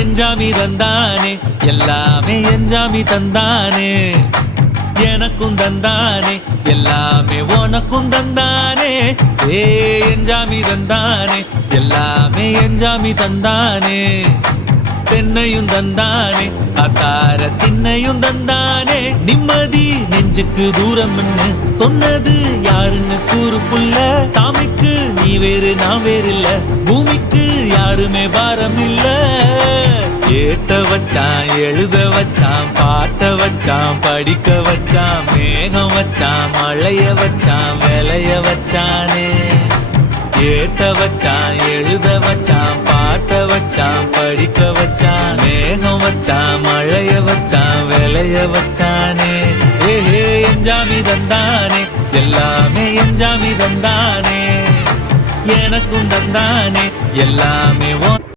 எஞ்சாமி தந்தானே எல்லாமே எஞ்சாமி தந்தானே எனக்கும் தந்தானே எல்லாமே உனக்கும் தந்தானே ஏ எஞ்சாமி தந்தானே எல்லாமே எஞ்சாமி தந்தானே தென்னையும் தந்தானே காத்தார திண்ணையும் தந்தானே நிம்மதி நெஞ்சுக்கு தூரம்னு சொன்னது யாருன்னு கூறு புள்ள சாமிக்கு நீ வேறு நான் வேறு இல்ல பூமிக்கு யாருமே பாரம் இல்ல ஏட்ட வச்சான் எழுத வச்சான் பாட்ட வச்சான் படிக்க வச்சான் மேகம் வச்சான் மழைய வச்சான் விளைய வச்சானே ஏட்ட வச்சான் எழுத வச்சான் பாட்ட வச்சான் படிக்க வச்சான் மேகம் வச்சான் மழைய வச்சான் விளைய வச்சானே ஏஹே எஞ்சாமி தந்தானே எல்லாமே எஞ்சாமி தந்தானே எனக்கும் தந்தானே எல்லாமே